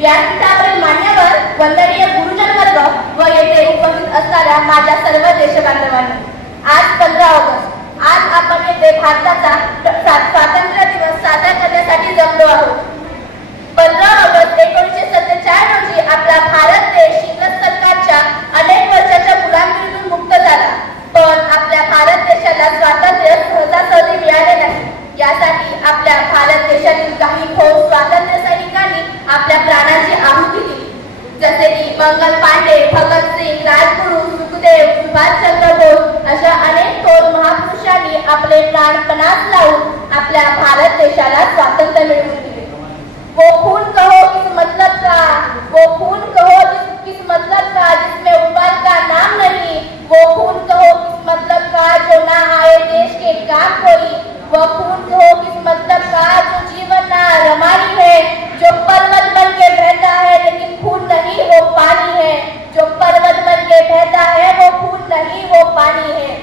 व्यासपीठावरील मान्यवर, वंदनीय गुरुजन वर्ग व येथे उपस्थित असणाऱ्या माझ्या सर्व देशबांधवांनी, आज 15 ऑगस्ट, आज आपण येथे भारताचा स्वातंत्र्य दिवस साजरा करण्यासाठी जमलो आहोत. 15 ऑगस्ट 1947 रोजी आपला भारत देश इंग्रज सरकारच्या अनेक वर्षाच्या गुलामीतून मुक्त झाला. पण आपल्या भारत देशाला स्वातंत्र्य सहजासहजी मिळाले नाही. यासाठी आपल्या भारत देशातील काही थोर स्वातंत्र्य सैनिकांनी आपल्या प्राणाची आहुती दिली. जसे की मंगल पांडे, भगतसिंग, राजगुरू, सुखदेव, सुभाषचंद्र बोस अशा अनेक थोर महापुरुषांनी आपले प्राण पणास लावून आपल्या भारत देशाला स्वातंत्र्य मिळवून दिले. वो खून कहो किस मतलब का, वो खून कहो किस मतलब का जिसमें उबाल का नाम नहीं, वो खून कहो किस मतलब का जो ना आए देश के काम कोई, वो खून कहो किस मतलब का जो जीवन ना रमानी है, जो पर्वत बन के बहता है लेकिन खून नहीं वो पानी है, जो पर्वत बन के बहता है वो खून नहीं वो पानी है.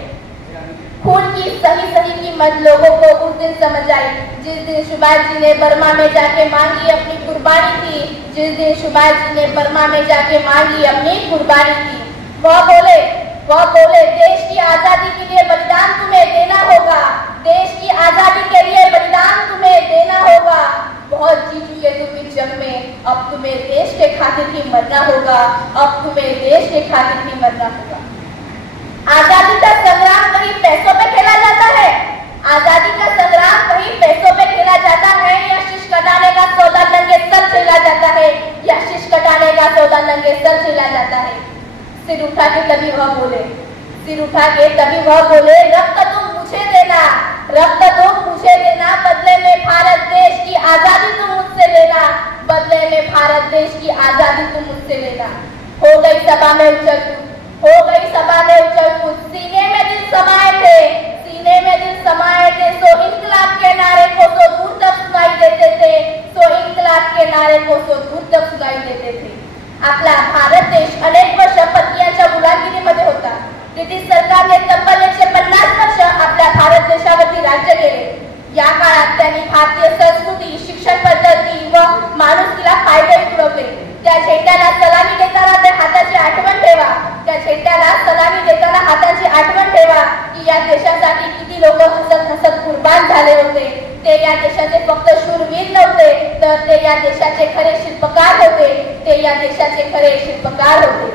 खून की सही सही कीमत लोगों को उस दिन समझ आई जिस दिन सुभाष जी ने बर्मा में जाके मांगी अपनी कुर्बानी थी. जिस दिन सुभाष जी ने बर्मा में जाके मांगी अपनी कुर्बानी थी. वह बोले देश की आजादी के लिए बलिदान तुम्हें देना होगा, देश की आजादी के लिए बलिदान तुम्हें देना होगा. बहुत जी चुके तुम इस जंग में, अब तुम्हें देश के खातिर ही मरना होगा, अब तुम्हें देश के खातिर ही मरना होगा. आजादी का संग्राम कहीं पैसों पे खेला जाता है, आजादी का संग्राम कहीं पैसों पे खेला जाता है या शीश कटाने का सौदा नंगे सर खेला जाता है, या शीश कटाने का सौदा नंगे सर खेला जाता है. सिर उठा के तभी वह बोले, सिर उठा के तभी वह बोले, रक्त तुम मुझे देना, रक्त तुम मुझे देना, बदले में भारत देश की आजादी तुम मुझसे लेना, बदले में भारत देश की आजादी तुम मुझसे लेना. हो गई सभा में उछल कूद, हो गई सभा में उछल कूद, सीने में दिल समाये थे, सीने में दिल समाये थे. सो इंकलाब के नारे को सो दूर तक सुनाई देते थे, सो इंकलाब के नारे को सो दूर तक सुनाई देते थे. आपला भारत देश अनेक वर्ष परकीयांच्या गुलामगिरीमध्ये होता. ब्रिटिश सरकारने तब्बल 150 वर्ष आपल्या भारत देशावरती राज्य केले. या काळात त्यांनी भारतीय संस्कृती, शिक्षण पद्धती व माणुसकीला फायदे उठवले. त्या झेंड्याला सलामी देताना त्या हाताची आठवण ठेवा, त्या झेंड्याला सलामी देताना हाताची आठवण ठेवा की या देशासाठी किती लोक हसत हसत कुर्बान झाले होते. ते या देशाचे फक्त शूरवीर नव्हते तर ते या देशाचे खरे शिल्पकार होते, ते या देशाचे खरे शिल्पकार होते.